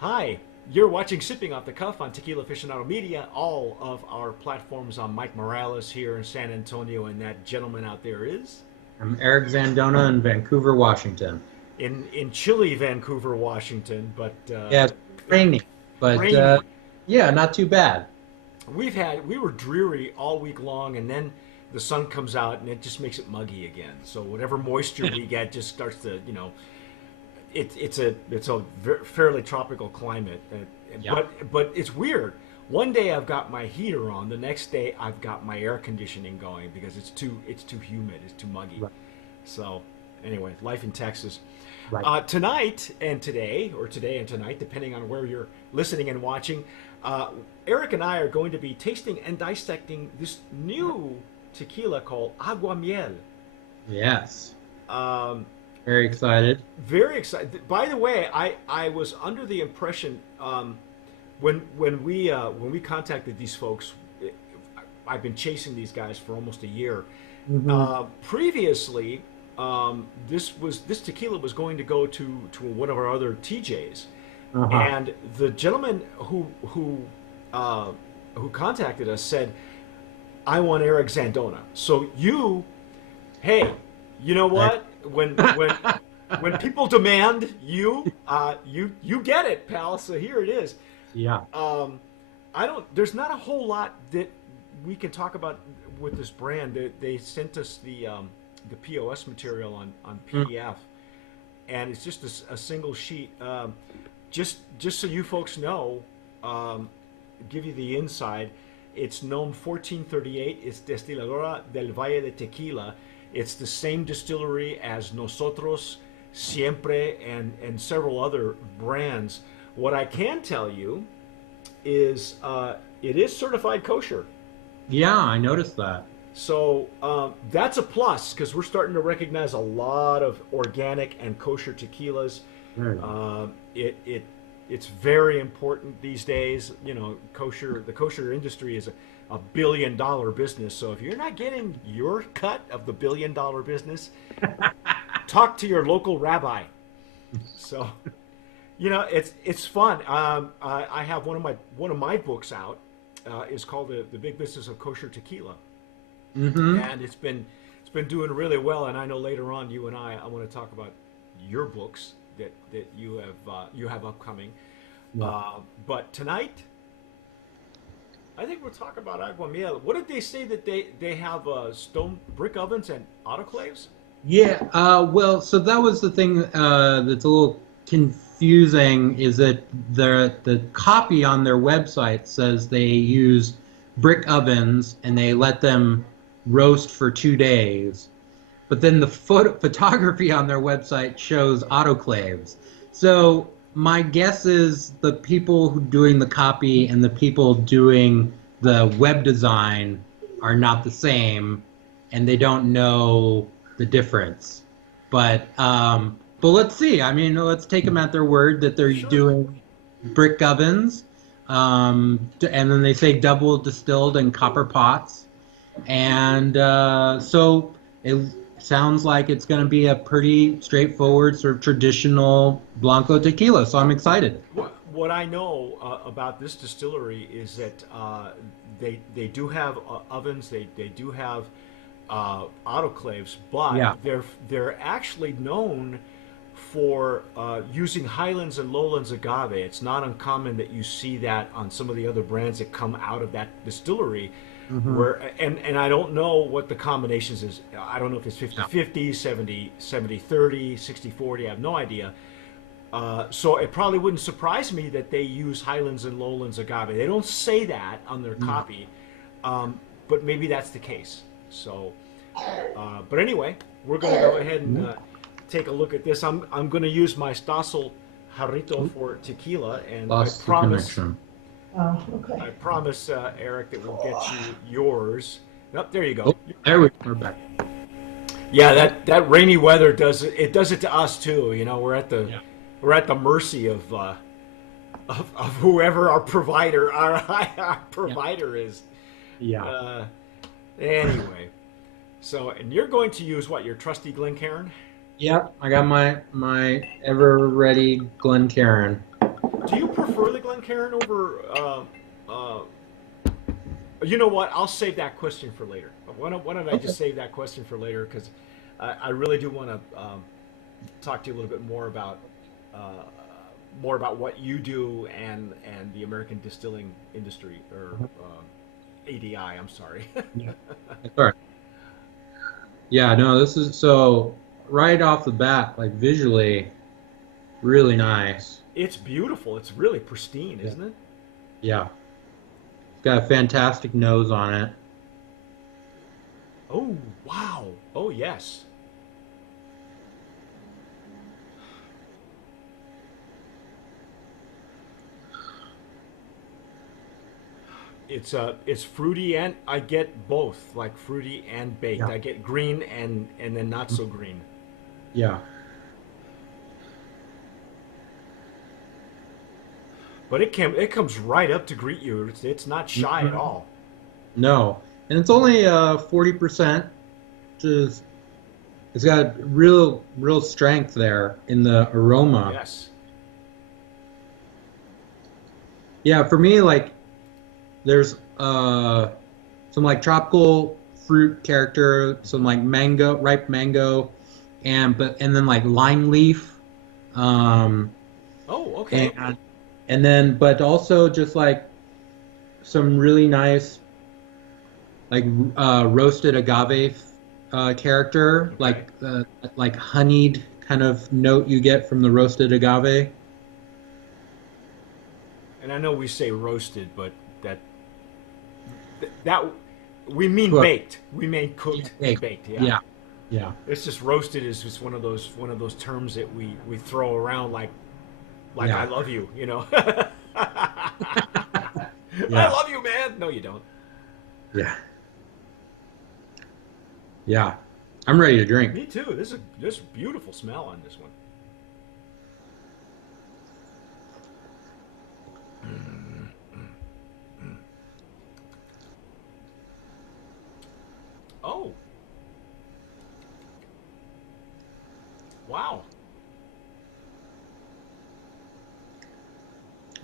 Hi, you're watching Sipping Off the Cuff on Tequila Aficionado Media. All of our platforms on Mike Morales here in San Antonio, and that gentleman out there is I'm Eric Zandona in Vancouver, Washington. in chilly Vancouver, Washington, but Yeah, it's rainy, but rainy. yeah, not too bad. We were dreary all week long, and then the sun comes out and it just makes it muggy again. So whatever moisture we get just starts to, it's a fairly tropical climate, Yeah, but it's weird. One day I've got my heater on, the next day I've got my air conditioning going because it's too humid, it's too muggy. right, So anyway, life in Texas. right. Tonight and today, or today and tonight, depending on where you're listening and watching, Eric and I are going to be tasting and dissecting this new tequila called Aguamiel. Yes, Um, very excited. Very excited. By the way, I was under the impression when we contacted these folks. I've been chasing these guys for almost a year. Hmm. Previously, this tequila was going to go to one of our other TJs, Uh-huh. and the gentleman uh, who contacted us said, "I want Eric Zandona." So hey, you know what? When people demand you get it, pal. So here it is. Yeah. Um, I don't. There's not a whole lot that we can talk about with this brand. They sent us the POS material on Mm. PDF, and it's just a single sheet. Just so you folks know, give you the inside. It's known 1438. It's Destiladora del Valle de Tequila. It's the same distillery as Nosotros, Siempre, and several other brands. What I can tell you is it is certified kosher. Yeah, I noticed that. So that's a plus because we're starting to recognize a lot of organic and kosher tequilas. Very nice. It's very important these days. You know, the kosher industry is a $1 billion business. So if you're not getting your cut of the $1 billion business, talk to your local rabbi. So it's fun. I have one of my books out. Is called the Big Business of Kosher Tequila, Hmm. and it's been doing really well. And I know later on you and I want to talk about your books that you have upcoming. Yeah. But tonight, I think we'll talk about Aguamiel. What did they say that they have stone brick ovens and autoclaves? Yeah, well, so that was the thing that's a little confusing is that the copy on their website says they use brick ovens and they let them roast for 2 days. But then the photography on their website shows autoclaves. So my guess is the people who doing the copy and the people doing the web design are not the same, and they don't know the difference. But let's see. I mean, let's take them at their word that they're Sure. doing brick ovens, and then they say double distilled in copper pots, and so it sounds like it's going to be a pretty straightforward sort of traditional Blanco tequila. So I'm excited. What I know about this distillery is that they do have ovens, they do have autoclaves, but Yeah. they're actually known for using Highlands and Lowlands agave. It's not uncommon that you see that on some of the other brands that come out of that distillery. Hmm. Where and I don't know what the combinations is. I don't know if it's Yeah. 50-50, 70-30, 60-40. I have no idea. So it probably wouldn't surprise me that they use Highlands and Lowlands agave. They don't say that on their Mm. copy, but maybe that's the case. So, but anyway, we're going to go ahead and take a look at this. I'm going to use my Stossel Jarrito for tequila, and Lost the connection. Oh, okay. I promise, Eric, that we'll get you yours. Yep, there you Oh, go. there we're back. Yeah, that rainy weather does it. It does it to us too. You know, Yeah. we're at the mercy of whoever our provider our Yeah. provider is. Yeah. Uh, anyway, so and you're going to use what, your trusty Glencairn? Yep, I got my ever ready Glencairn. Do you prefer the Glencairn over? You know what? I'll save that question for later. Why don't I Okay. just save that question for later? Because I really do want to talk to you a little bit uh, more about what you do and the American distilling industry or ADI. I'm sorry. Yeah. That's all right. Yeah, no, this is so right off the bat, like visually, really nice. It's beautiful. It's really pristine, Yeah. isn't it? Yeah. It's got a fantastic nose on it. Oh wow. Oh yes. It's fruity and I get both, like fruity and baked. Yeah. I get green and then not so green. Yeah. But it comes right up to greet you. It's not shy at Mhm. all. No. And it's only 40%, which is it's got real strength there in the aroma. Yes. Yeah, for me, like there's some like tropical fruit character, some like mango, ripe mango, and then like lime leaf, um, Oh, okay. and and then but also just like some really nice like roasted agave character, Okay. like honeyed kind of note you get from the roasted agave. And I know we say roasted, but that that we mean Cook. baked. We mean cooked and Baked. baked. Yeah. Yeah, yeah, It's just roasted is just one of those terms that we throw around like I yeah, love you. You know. I yeah, love you, man. No, you don't. yeah, yeah. I'm ready to drink. Me too. This beautiful smell on this one. Oh, wow.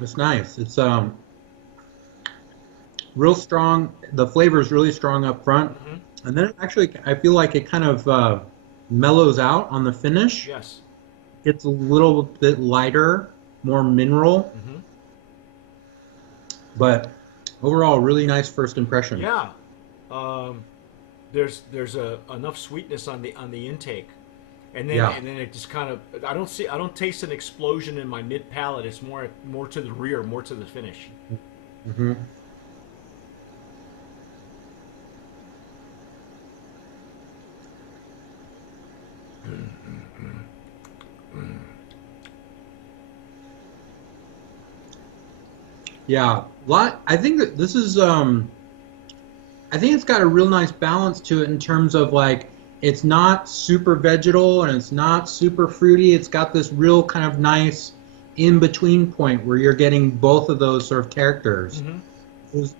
It's nice. It's real strong. The flavor is really strong up front, Hmm. and then actually I feel like it kind of mellows out on the finish. Yes. It's a little bit lighter, more mineral, Hmm. but overall, really nice first impression. Yeah. Um, there's enough sweetness on the intake, Yeah. and then it just kind of I don't taste an explosion in my mid palate. It's more to the rear, more to the finish. Hmm. Yeah. Lot. I think that this is. I think it's got a real nice balance to it in terms of like it's not super vegetal and it's not super fruity. It's got this real kind of nice in between point where you're getting both of those sort of characters. Hmm. It's,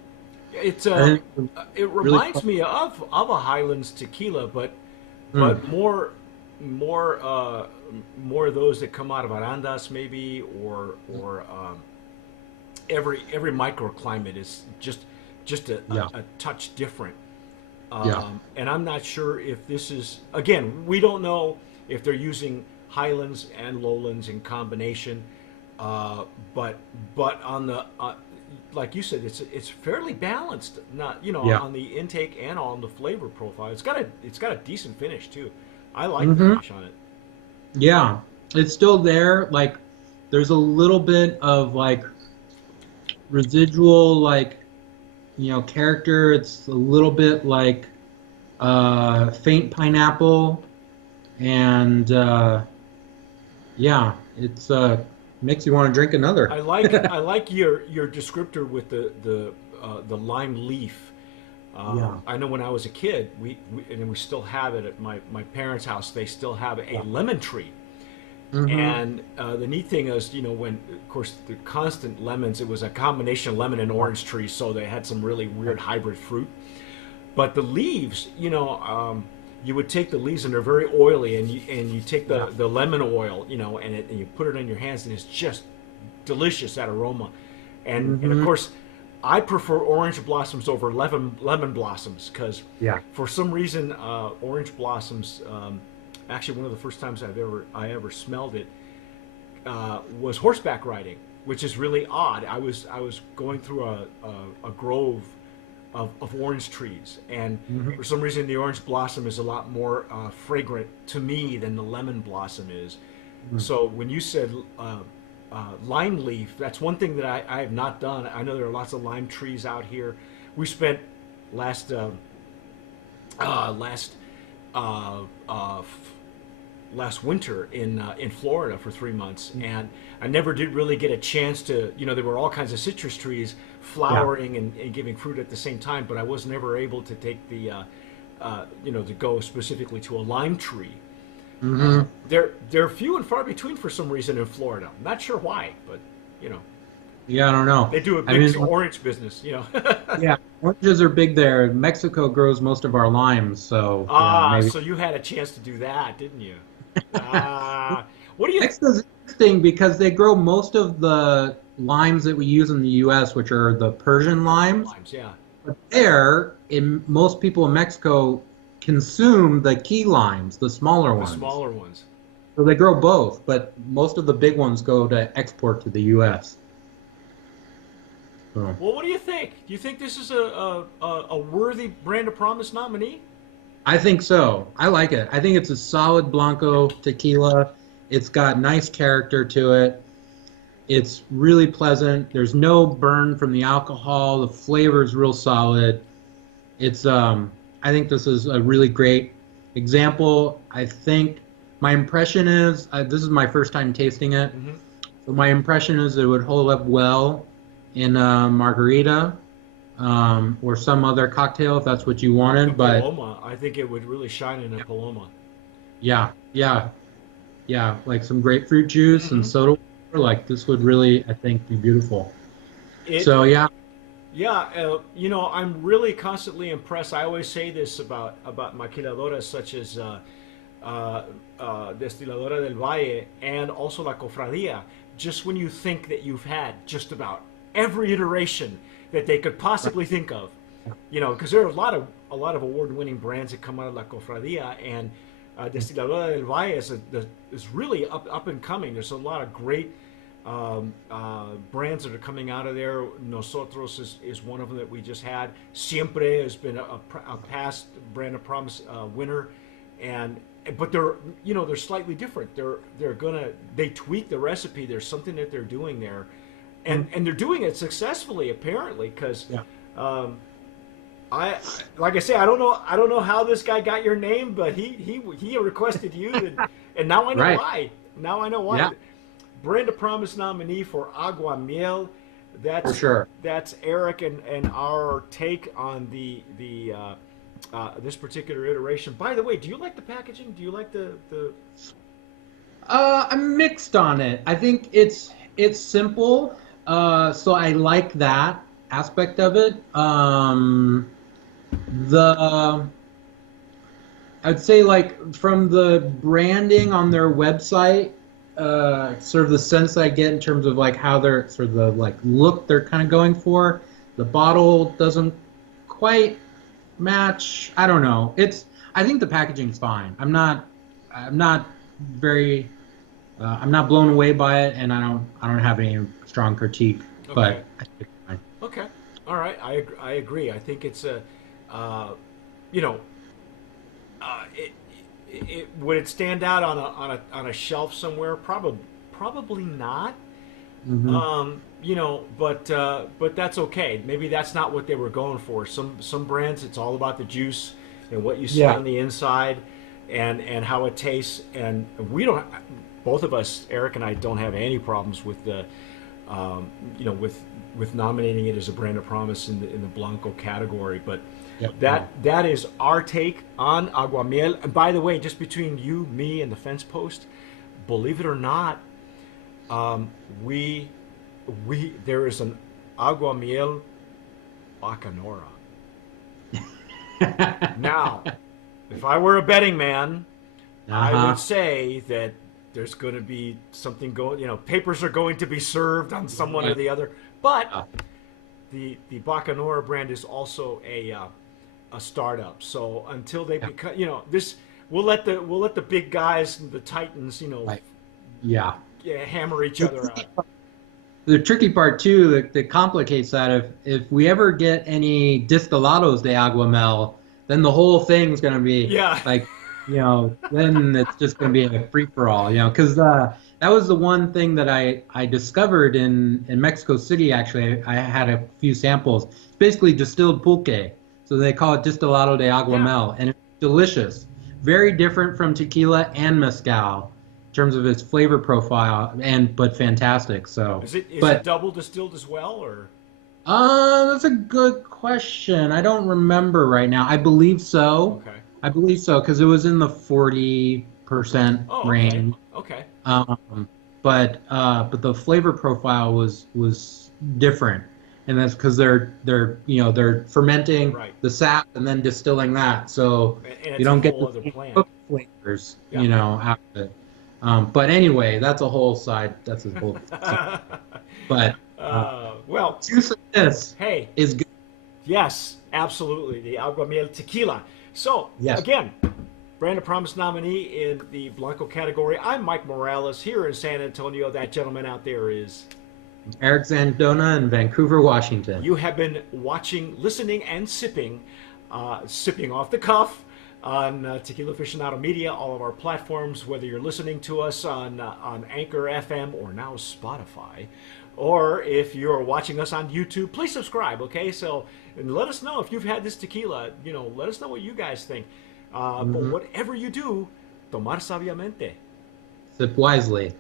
It's I think it really reminds fun. me of a Highlands tequila, Mm, but more more of those that come out of Arandas maybe or every microclimate is just yeah, a touch different. yeah. And I'm not sure if this is again we don't know if they're using highlands and lowlands in combination, uh, but on the like you said it's fairly balanced. Not Yeah. on the intake and on the flavor profile. It's got a decent finish too. I like the Hmm. finish on it. Yeah. It's still there. Like there's a little bit of like residual like character. It's a little bit like faint pineapple and yeah, it's makes you want to drink another. I like your descriptor with the lime leaf. Yeah. I know when I was a kid, and we still have it at my parents' house. They still have a Yeah. lemon tree, Hmm. and the neat thing is, when of course the constant lemons, it was a combination of lemon and orange tree, so they had some really weird hybrid fruit. But the leaves, you would take the leaves and they're very oily, and you take Yeah. the lemon oil, and you put it on your hands, and it's just delicious, that aroma. And of Hmm. course, I prefer orange blossoms over lemon blossoms because Yeah. for some reason orange blossoms. Actually, one of the first times I ever smelled it was horseback riding, which is really odd. I was going through a grove of orange trees, and Hmm. for some reason the orange blossom is a lot more fragrant to me than the lemon blossom is. So when you said lime leaf, that's one thing that I have not done. I know there are lots of lime trees out here. We spent last last uh, uh, last winter in Florida for 3 months, and I never did really get a chance to. There were all kinds of citrus trees Yeah. flowering and giving fruit at the same time, but I was never able to take to go specifically to a lime tree. Hmm. They're few and far between for some reason in Florida. I'm not sure why, but you know Yeah, I don't know. they do a I big mean, orange business. yeah, oranges are big there. Mexico grows most of our limes, so Ah, maybe. so you had a chance to do that, didn't you? Ah, what do you? Mexico's interesting because they grow most of the limes that we use in the U.S., which are the Persian Persian limes. limes, yeah. But there, most people in Mexico consume the key limes, the smaller The ones. smaller ones. So they grow both, but most of the big ones go to export to the U.S. So Well, what do you think? Do you think this is a worthy brand of promise nominee? I think so. I like it. I think it's a solid Blanco tequila. It's got nice character to it. It's really pleasant. There's no burn from the alcohol. The flavor is real solid. It's I think this is a really great example. I think my impression is this is my first time tasting it. Mm-hmm. So my impression is it would hold up well in a margarita or some other cocktail if that's what you A wanted. But Paloma, I think it would really shine in a Paloma. yeah, yeah, yeah, like some grapefruit juice and Mm-hmm. soda water, like this would really, I think, be beautiful. It, So yeah. yeah, I'm really constantly impressed. I always say this about maquiladoras such as Destiladora del Valle and also La Cofradia. Just when you think that you've had just about every iteration that they could possibly think of, because there are a lot of award-winning brands that come out of La Cofradia, and Destiladora del Valle is really up and coming. There's a lot of great brands that are coming out of there. Nosotros is one of them that we just had. Siempre has been a past brand of promise winner, but they're slightly different. They tweak the recipe. There's something that they're doing there, and they're doing it successfully apparently because. Yeah. I like I say, I don't know how this guy got your name, but he requested you, and now I know Right. why. Now I know why. Yeah, Brand of Promise nominee for Aguamiel. for That's sure. that's Eric and our take on the this particular iteration. By the way, do you like the packaging? Do you like the I'm mixed on it. I think it's simple, so I like that aspect of it. The I'd say like from the branding on their website, sort of the sense I get in terms of like how they're sort of the like look they're kind of going for. The bottle doesn't quite match. I don't know. I think the packaging's fine. I'm not very I'm not blown away by it, and I don't have any strong critique. okay. But I think it's fine. Okay. All right. I agree. I think it's you know, would it stand out on a shelf somewhere? Probably not. Hmm. But that's okay. Maybe that's not what they were going for. Some brands, it's all about the juice and what you see Yeah. on the inside, and how it tastes. And we don't, both of us, Eric and I, don't have any problems with the, with nominating it as a brand of promise in the Blanco category. But Yep. that is our take on Aguamiel. And by the way, just between you, me, and the fence post, believe it or not, we there is an Aguamiel Bacanora. Now, if I were a betting man, I Uh-huh. would say that there's going to be something going. Papers are going to be served on someone or Right. the other. But Uh, the Bacanora brand is also a startup. So until they yeah. become, this we'll let the big guys, the titans, Right. Yeah. yeah, hammer each other out. The tricky part too that complicates that if we ever get any destilados de Aguamel, then the whole thing's going to be Yeah. like, then it's just going to be a free for all, because that was the one thing that I discovered in Mexico City. Actually, I had a few samples. It's basically distilled pulque, so they call it destilado de Yeah. Aguamel, and it's delicious. Very different from tequila and mezcal in terms of its flavor profile, but fantastic. So, Is it but double distilled as well, or that's a good question. I don't remember right now. I believe so. okay? I believe so because it was in the 40% Oh, okay, range. okay, Um, but the flavor profile was different, and that's because they're fermenting right. the sap and then distilling that, so And you it's a don't get whole the other same plant. cook flavors, Yeah. out of it. But anyway, that's a whole side. That's a whole side. But Well, juice of this hey, is good. yes, absolutely, the Aguamiel Tequila. So Yes. again, Brand of Promise nominee in the Blanco category. I'm Mike Morales here in San Antonio. That gentleman out there is. Eric Zandona in Vancouver, Washington. You have been watching, listening, and sipping off the cuff on Tequila Aficionado Media, all of our platforms, whether you're listening to us on Anchor FM or now Spotify, or if you're watching us on YouTube, please subscribe, okay? So, and let us know if you've had this tequila. Let us know what you guys think. But Mhm. whatever you do, tomar sabiamente. Sip wisely.